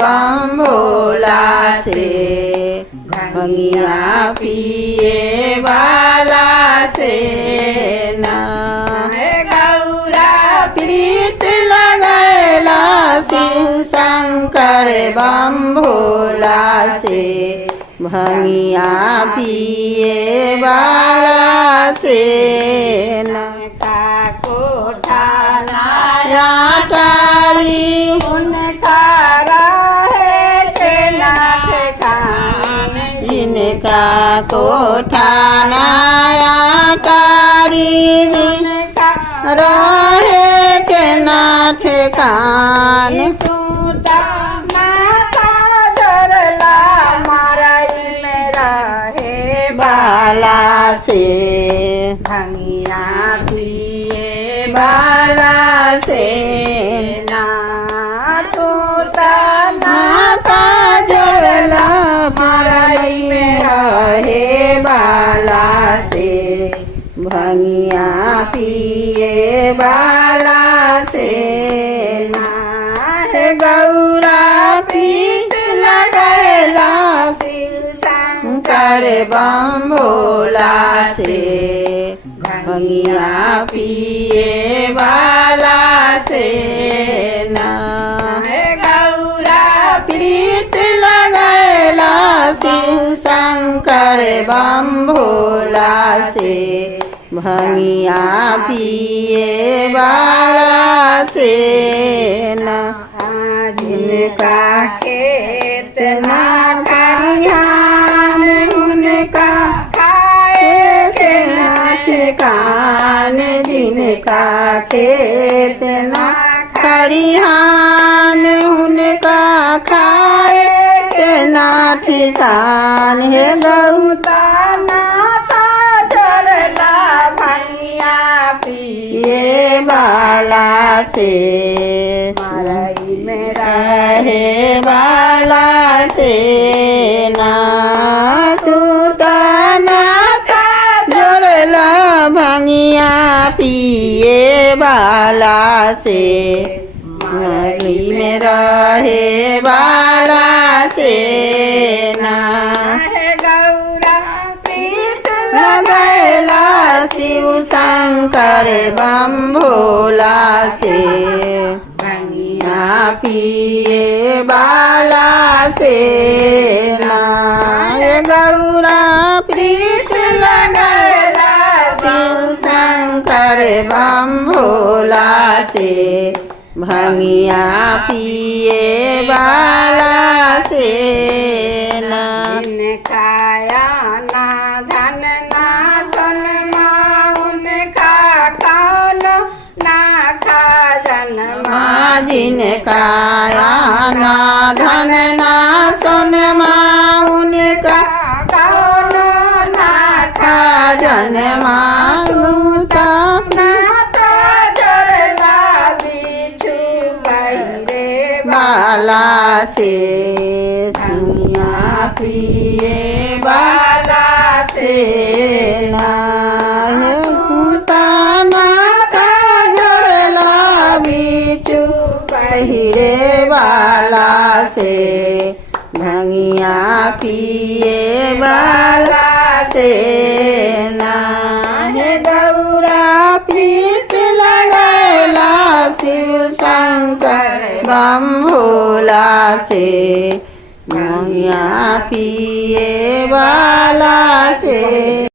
बम भोला से भंगिया पिए वाला से ना गौरा प्रीत लगैला शिव शंकर बम भोला से भंगिया पिए वाला से ना कोठा नया टारी उनका रहे के नाथ खान जिनका कोठा नया टारी उनका रहे के नाथ खान बाला से भंगिया पिए बाला से ना तो नाता जोड़ला माराई में रहे बाला से भंगिया पिए बाला से ना है गौरा पीठ लगैला शंकर बम भोला से भंगिया पिए वाला से ना गौरा प्रीत लगैला शिव शंकर बम भोला से भंगिया पिए वाला से ना जिनका खेत ना खरिहान उनका खाए के ना ठिकान जिनका खेत ना खरिहान उनका खाए के ना ठिकान है गौता नाता जरला भंगिया पिए वाला से माराई में रहे वाला से ना तू नाता जोड़ला भंगिया पिए वाला से माराई में रहे वाला से ना गौरा प्रीत लगैला शिव शंकर बम भोला से भंगिया पिए वाला से ना गौरा प्रीत लगैला शिव शंकर बम भोला से भंगिया पिए वाला से ना काया ना धन ना सोनमा उनका कौन ना खा जन्मा जिनका ना धन ना सोनमा उनका कौन ना खा जन्मा गुता बाला से भंगिया पिए वाला से ना कुता नाता जोड़ला बिचु पहिरे वाला से भंगिया पिए वाला से ना गौरा प्रीत लगैला शिव शंकर बम भोला से भंगिया पिए वाला से।